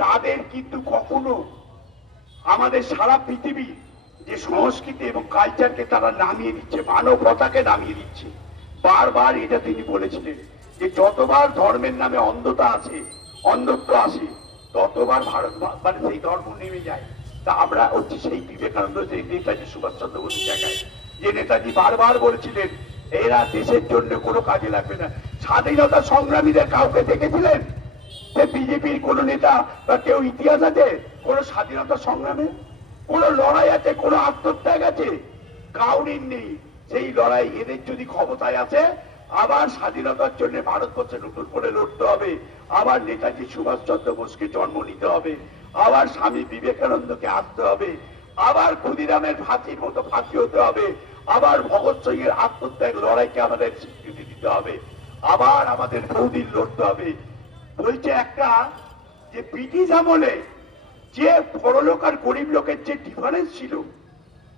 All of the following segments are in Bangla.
তাদের কিন্তু কখনো আমাদের সারা পৃথিবী যে সংস্কৃতি এবং কালচারকে তারা নামিয়ে দিচ্ছে, মানবতাকে নামিয়ে দিচ্ছে। বারবার এটা তিনি বলেছিলেন যে যতবার ধর্মের নামে অন্ধতা আছে অন্ধত্ব আসে, ততবার ভারত মানে সেই ধর্ম নেমে যায়। তা আমরা হচ্ছে সেই বিবেকানন্দ যে নেতাজি সুভাষচন্দ্র বসুর জায়গায়, যে নেতাজি বারবার বলেছিলেন, এরা দেশের জন্য কোনো কাজে লাগবে না। স্বাধীনতা সংগ্রামীদের কাউকে দেখেছিলেন? বিজেপির কোন নেতা বা কেউ ইতিহাস আছে? কোন স্বাধীনতা সংগ্রামে? কোন লড়াই আছে? কোন আত্মত্যাগ আছে? কাউরির নেই। সেই লড়াই এদের যদি ক্ষমতায় আছে আবার স্বাধীনতার জন্য ভারতবর্ষে নতুন করে লড়তে হবে। আবার নেতাজি সুভাষচন্দ্র বোসকে জন্ম নিতে হবে। আবার স্বামী বিবেকানন্দকে আসতে হবে। আবার ক্ষুদিরামের ফাঁসির মতো ফাঁসি হতে হবে। আবার ভগৎ সিং এর আত্মত্যাগ লড়াইকে আমাদের স্বীকৃতি দিতে হবে। আবার আমাদের বহুদিন লড়তে হবে। বলছে একটা যে ব্রিটিশ আমলে যে বড়লোক আর গরিব লোকের যে ডিফারেন্স ছিল,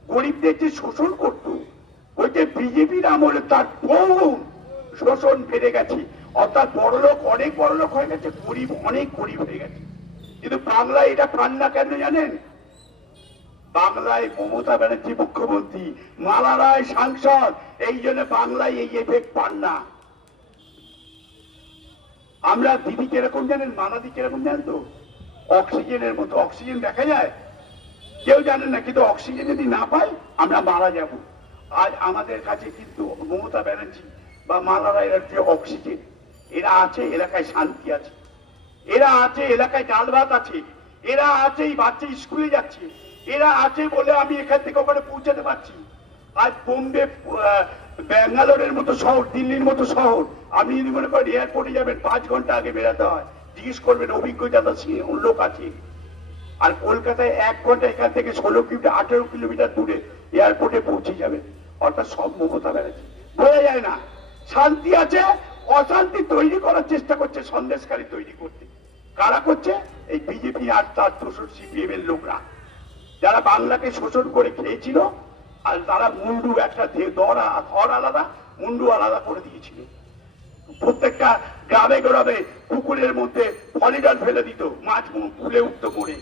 গরিবদের যে শোষণ করত, ওই যে বিজেপির আমলে তার বহু শোষণ বেড়ে গেছে। অর্থাৎ বড়লোক অনেক বড়লোক হয়ে গেছে, গরিব অনেক গরিব হয়ে গেছে। কিন্তু বাংলায় এটা পান না কেন জানেন? বাংলায় মমতা ব্যানার্জি মুখ্যমন্ত্রী মালা রায় সাংসদ, এই জন্য বাংলায় এই এফেক্ট পান না। আমরা দিদি কীরকম জানেন মানাদি কীরকম জানেন তো? অক্সিজেনের মতো অক্সিজেন দেখা যায়? কেউ জানেন না, কিন্তু অক্সিজেন যদি না পাই, আমরা মারা যাব। আজ আমাদের কাছে কিন্তু মমতা ব্যানার্জি বা মালারা এরা অক্সিজেন, এরা আছে এলাকায় শান্তি আছে। এরা আছে এলাকায় ডাল ভাত আছে। এরা আছে এই বাচ্চা স্কুলে যাচ্ছে। এরা আছে বলে আমি এখান থেকে ওখানে পৌঁছাতে পারছি। আজ বোম্বে ব্যাঙ্গালোরের মতো শহর, দিল্লির মতো শহর, আপনি যদি মনে করেন এয়ারপোর্টে যাবেন, পাঁচ ঘণ্টা আগে বেরাতে হয়। জিজ্ঞেস করবেন, অভিজ্ঞতা লোক আছে। আর কলকাতায় এক ঘণ্টা এখান থেকে ষোলো কিলোমিটার, আঠেরো কিলোমিটার দূরে এয়ারপোর্টে পৌঁছে যাবেন। অর্থাৎ সব মমতা ব্যানার্জি। বোঝা যায় না। শান্তি আছে, অশান্তি তৈরি করার চেষ্টা করছে সন্দেশকারী তৈরি করতে। কারা করছে? এই বিজেপি আর তার দোষর সিপিএম এর লোকরা। যারা বাংলাকে শোষণ করে খেয়েছিল আর তারা মুন্ডু একটা দর ঘর আলাদা, মুন্ডু আলাদা করে দিয়েছিল। প্রত্যেকটা গ্রামে গ্রামে পুকুরের মধ্যে ফলিডাল ফেলে দিত মাছ ফুলে উঠতো করে